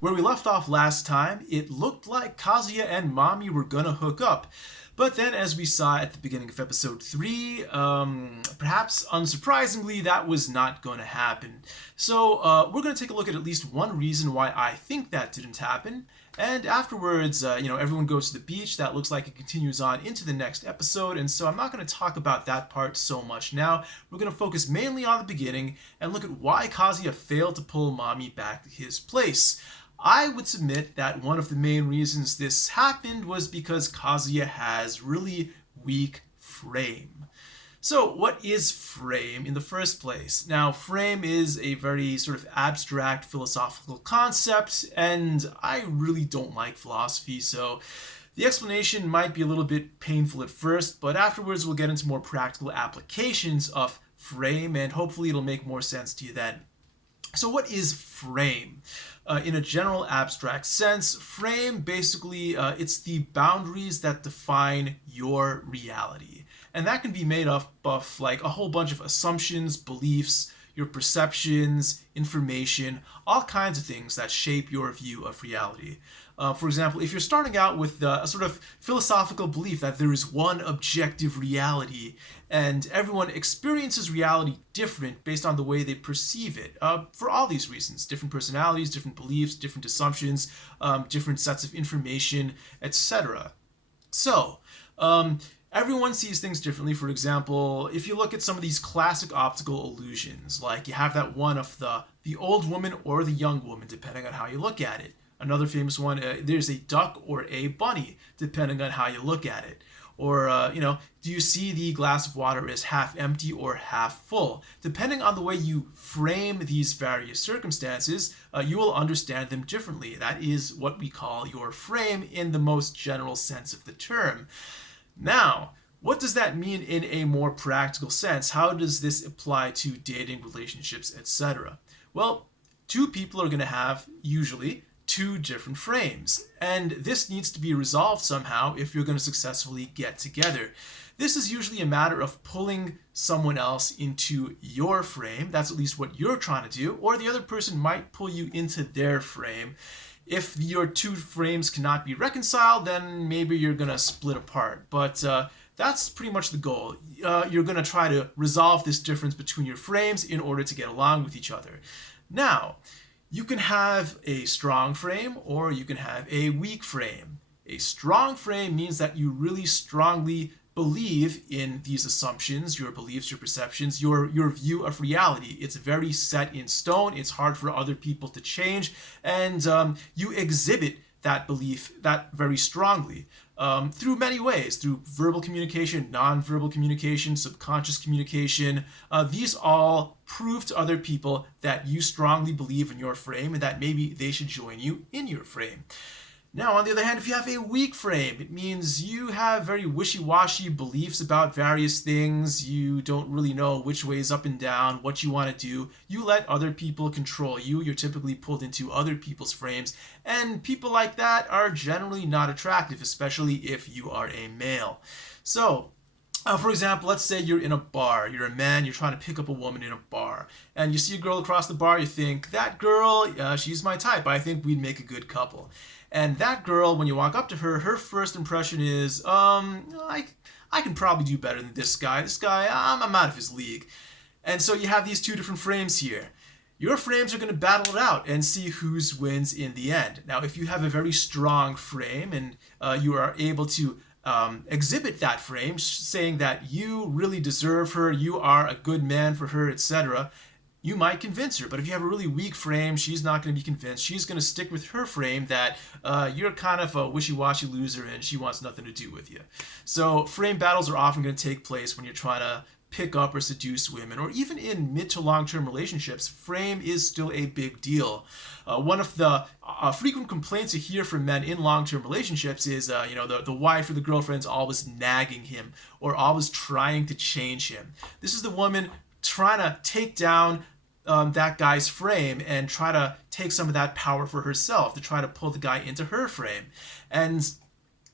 Where we left off last time, it looked like Kazuya and Mami were gonna hook up. But then, as we saw at the beginning of episode 3, perhaps unsurprisingly, that was not going to happen. So, we're going to take a look at least one reason why I think that didn't happen. And afterwards, everyone goes to the beach. That looks like it continues on into the next episode. And so I'm not going to talk about that part so much now. We're going to focus mainly on the beginning and look at why Qazia failed to pull Mami back to his place. I would submit that one of the main reasons this happened was because Kazuya has really weak frame. So what is frame in the first place? Now, frame is a very sort of abstract philosophical concept, and I really don't like philosophy, so the explanation might be a little bit painful at first, but afterwards we'll get into more practical applications of frame, and hopefully it'll make more sense to you then. So what is frame? In a general abstract sense, frame basically, it's the boundaries that define your reality. And that can be made up of like a whole bunch of assumptions, beliefs, your perceptions, information, all kinds of things that shape your view of reality. For example, if you're starting out with a sort of philosophical belief that there is one objective reality and everyone experiences reality different based on the way they perceive it, for all these reasons, different personalities, different beliefs, different assumptions, different sets of information, etc. So, everyone sees things differently. For example, if you look at some of these classic optical illusions, like you have that one of the old woman or the young woman, depending on how you look at it. Another famous one, there's a duck or a bunny, depending on how you look at it. Or, do you see the glass of water as half empty or half full? Depending on the way you frame these various circumstances, you will understand them differently. That is what we call your frame in the most general sense of the term. Now, what does that mean in a more practical sense? How does this apply to dating, relationships, etc.? Well, two people are going to have, usually, two different frames, and this needs to be resolved somehow if you're going to successfully get together. This is usually a matter of pulling someone else into your frame. That's at least what you're trying to do, or the other person might pull you into their frame. If your two frames cannot be reconciled, then maybe you're going to split apart. But that's pretty much the goal. You're going to try to resolve this difference between your frames in order to get along with each other. Now, you can have a strong frame or you can have a weak frame. A strong frame means that you really strongly believe in these assumptions, your beliefs, your perceptions, your view of reality. It's very set in stone. It's hard for other people to change, and you exhibit that belief that very strongly through many ways, through verbal communication, non-verbal communication, subconscious communication. These all prove to other people that you strongly believe in your frame and that maybe they should join you in your frame. Now, on the other hand, if you have a weak frame, it means you have very wishy-washy beliefs about various things. You don't really know which way is up and down, what you want to do. You let other people control you. You're typically pulled into other people's frames. And people like that are generally not attractive, especially if you are a male. So, for example, let's say you're in a bar. You're a man, you're trying to pick up a woman in a bar. And you see a girl across the bar, you think, that girl, she's my type. I think we'd make a good couple. And that girl, when you walk up to her, her first impression is, I can probably do better than this guy. This guy, I'm out of his league. And so you have these two different frames here. Your frames are going to battle it out and see whose wins in the end. Now, if you have a very strong frame and you are able to exhibit that frame, saying that you really deserve her, you are a good man for her, etc., you might convince her. But if you have a really weak frame, she's not going to be convinced. She's going to stick with her frame that you're kind of a wishy-washy loser and she wants nothing to do with you. So frame battles are often going to take place when you're trying to pick up or seduce women, or even in mid to long-term relationships. Frame is still a big deal. One of the frequent complaints you hear from men in long-term relationships is, the wife or the girlfriend's always nagging him or always trying to change him. This is the woman trying to take down that guy's frame and try to take some of that power for herself, to try to pull the guy into her frame. And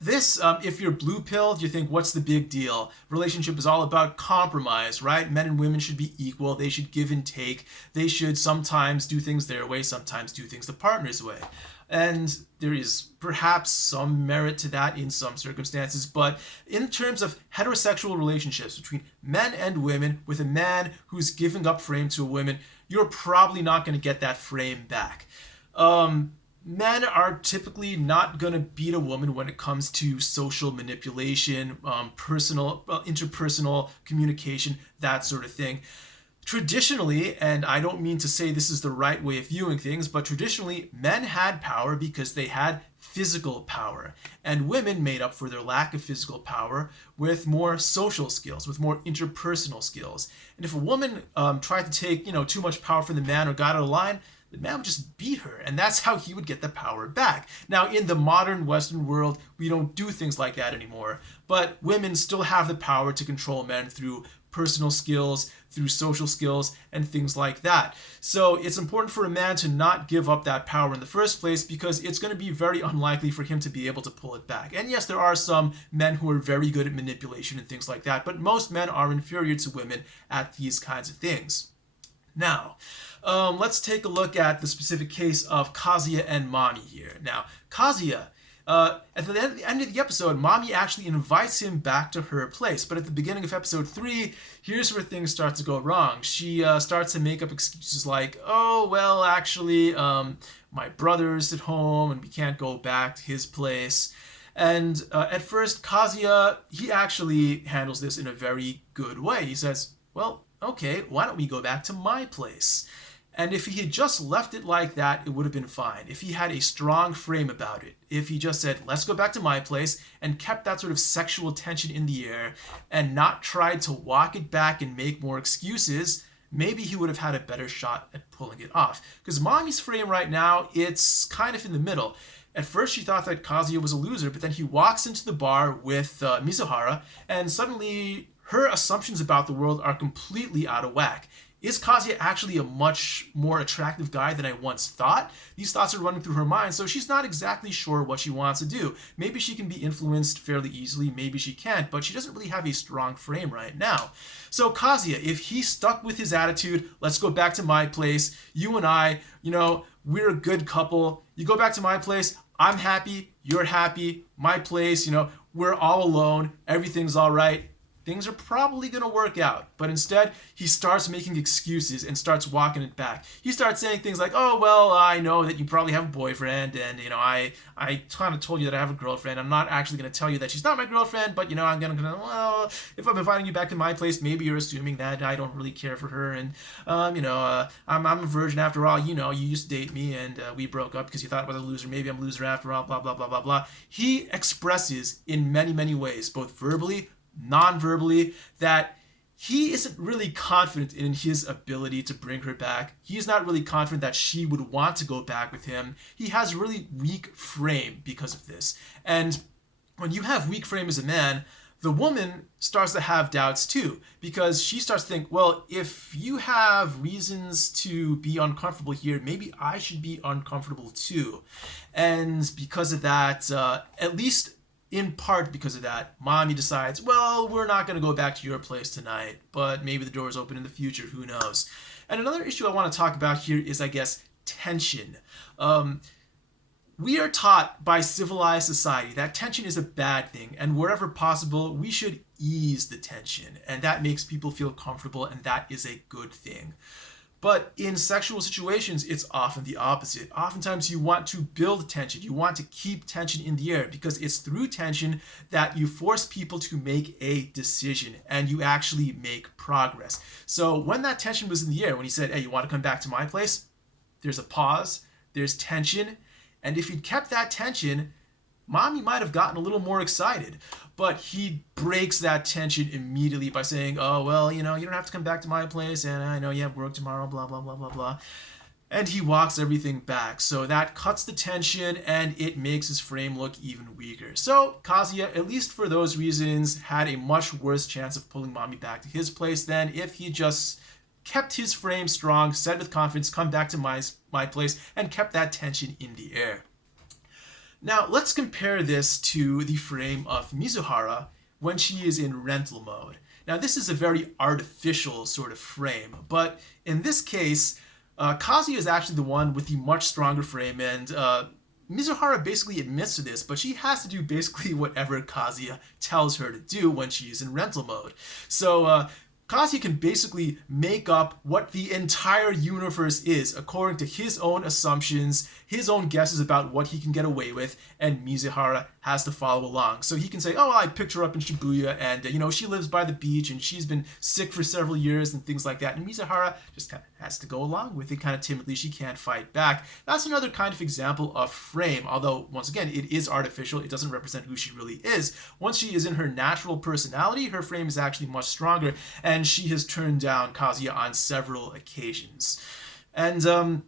This, if you're blue-pilled, you think, what's the big deal? Relationship is all about compromise, right? Men and women should be equal. They should give and take. They should sometimes do things their way, sometimes do things the partner's way. And there is perhaps some merit to that in some circumstances, but in terms of heterosexual relationships between men and women, with a man who's giving up frame to a woman, you're probably not going to get that frame back. Men are typically not going to beat a woman when it comes to social manipulation, interpersonal communication, that sort of thing. Traditionally, and I don't mean to say this is the right way of viewing things, but traditionally, men had power because they had physical power, and women made up for their lack of physical power with more social skills, with more interpersonal skills. And if a woman tried to take, too much power from the man or got out of line, the man would just beat her, and that's how he would get the power back. Now, in the modern Western world, we don't do things like that anymore, but women still have the power to control men through personal skills, through social skills, and things like that. So it's important for a man to not give up that power in the first place, because it's going to be very unlikely for him to be able to pull it back. And yes, there are some men who are very good at manipulation and things like that, but most men are inferior to women at these kinds of things. Now, let's take a look at the specific case of Qazia and Mami here. Now, Qazia, at the end of the episode, Mami actually invites him back to her place. But at the beginning of episode 3, here's where things start to go wrong. She starts to make up excuses like, oh, well, actually, my brother's at home and we can't go back to his place. And at first, Qazia, he actually handles this in a very good way. He says, well, okay, why don't we go back to my place? And if he had just left it like that, it would have been fine. If he had a strong frame about it, if he just said, let's go back to my place, and kept that sort of sexual tension in the air, and not tried to walk it back and make more excuses, maybe he would have had a better shot at pulling it off. Because Mami's frame right now, it's kind of in the middle. At first, she thought that Kazuya was a loser, but then he walks into the bar with Mizuhara, and suddenly her assumptions about the world are completely out of whack. Is Qazia actually a much more attractive guy than I once thought? These thoughts are running through her mind, so she's not exactly sure what she wants to do. Maybe she can be influenced fairly easily, maybe she can't, but she doesn't really have a strong frame right now. So Qazia, if he stuck with his attitude, let's go back to my place, you and I, we're a good couple, you go back to my place, I'm happy, you're happy, my place, we're all alone, everything's all right. Things are probably going to work out. But instead, he starts making excuses and starts walking it back. He starts saying things like, oh, well, I know that you probably have a boyfriend, and, I kind of told you that I have a girlfriend. I'm not actually going to tell you that she's not my girlfriend, but, I'm going to, well, if I'm inviting you back to my place, maybe you're assuming that I don't really care for her, and, I'm a virgin after all. You used to date me, and we broke up because you thought I was a loser. Maybe I'm a loser after all, blah, blah, blah, blah, blah. He expresses in many, many ways, both verbally, non-verbally, that he isn't really confident in his ability to bring her back. He's not really confident that she would want to go back with him. He has a really weak frame because of this. And when you have weak frame as a man, the woman starts to have doubts too, because she starts to think, well, if you have reasons to be uncomfortable here, maybe I should be uncomfortable too. And because of that, at least in part because of that, Mami decides, well, we're not going to go back to your place tonight, but maybe the door's open in the future, who knows. And another issue I want to talk about here is, I guess, tension. We are taught by civilized society that tension is a bad thing, and wherever possible, we should ease the tension, and that makes people feel comfortable, and that is a good thing. But in sexual situations, it's often the opposite. Oftentimes you want to build tension. You want to keep tension in the air, because it's through tension that you force people to make a decision and you actually make progress. So when that tension was in the air, when he said, hey, you want to come back to my place? There's a pause, there's tension. And if he'd kept that tension, Mami might have gotten a little more excited, but he breaks that tension immediately by saying, oh, well, you don't have to come back to my place, and I know you have work tomorrow, blah, blah, blah, blah, blah. And he walks everything back. So that cuts the tension, and it makes his frame look even weaker. So Kazuya, at least for those reasons, had a much worse chance of pulling Mami back to his place than if he just kept his frame strong, said with confidence, come back to my place, and kept that tension in the air. Now, let's compare this to the frame of Mizuhara when she is in rental mode. Now, this is a very artificial sort of frame, but in this case, Qazia is actually the one with the much stronger frame, and Mizuhara basically admits to this, but she has to do basically whatever Qazia tells her to do when she is in rental mode. So, Qazia can basically make up what the entire universe is according to his own assumptions, his own guesses about what he can get away with, and Mizuhara has to follow along. So he can say, oh, I picked her up in Shibuya, and she lives by the beach, and she's been sick for several years, and things like that. And Mizuhara just kind of has to go along with it kind of timidly. She can't fight back. That's another kind of example of frame, although, once again, it is artificial. It doesn't represent who she really is. Once she is in her natural personality, her frame is actually much stronger, and she has turned down Qazia on several occasions. And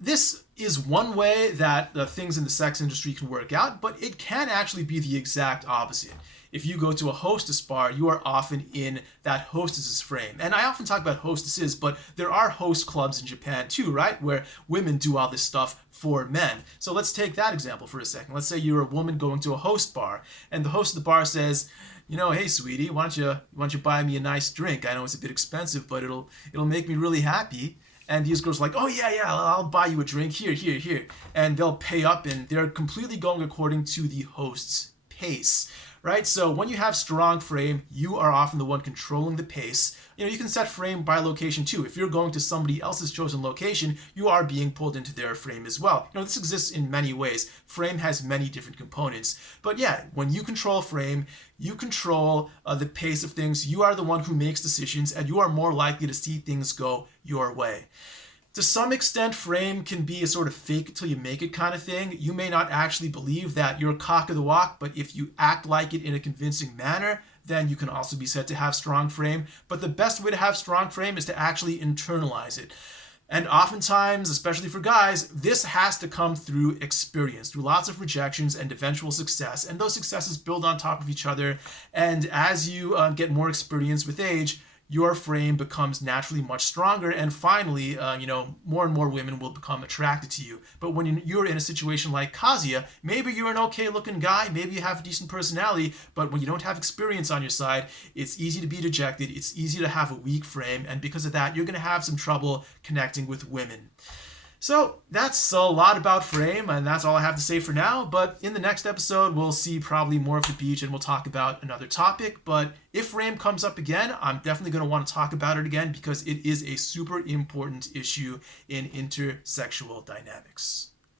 this is one way that things in the sex industry can work out, but it can actually be the exact opposite. If you go to a hostess bar, you are often in that hostess's frame. And I often talk about hostesses, but there are host clubs in Japan too, right? Where women do all this stuff for men. So let's take that example for a second. Let's say you're a woman going to a host bar, and the host of the bar says, hey sweetie, why don't you buy me a nice drink? I know it's a bit expensive, but it'll make me really happy. And these girls are like, oh yeah, I'll buy you a drink, here. And they'll pay up, and they're completely going according to the host's pace, right? So when you have strong frame, you are often the one controlling the pace. You can set frame by location too. If you're going to somebody else's chosen location, you are being pulled into their frame as well. This exists in many ways. Frame has many different components. But yeah, when you control frame, you control the pace of things. You are the one who makes decisions, and you are more likely to see things go your way. To some extent, frame can be a sort of fake it till you make it kind of thing. You may not actually believe that you're a cock of the walk, but if you act like it in a convincing manner, then you can also be said to have strong frame. But the best way to have strong frame is to actually internalize it. And oftentimes, especially for guys, this has to come through experience, through lots of rejections and eventual success. And those successes build on top of each other. And as you get more experience with age, your frame becomes naturally much stronger, and finally, more and more women will become attracted to you. But when you're in a situation like Qazia, maybe you're an okay-looking guy, maybe you have a decent personality, but when you don't have experience on your side, it's easy to be dejected, it's easy to have a weak frame, and because of that, you're going to have some trouble connecting with women. So that's a lot about frame, and that's all I have to say for now. But in the next episode, we'll see probably more of the beach, and we'll talk about another topic. But if frame comes up again, I'm definitely going to want to talk about it again because it is a super important issue in intersexual dynamics.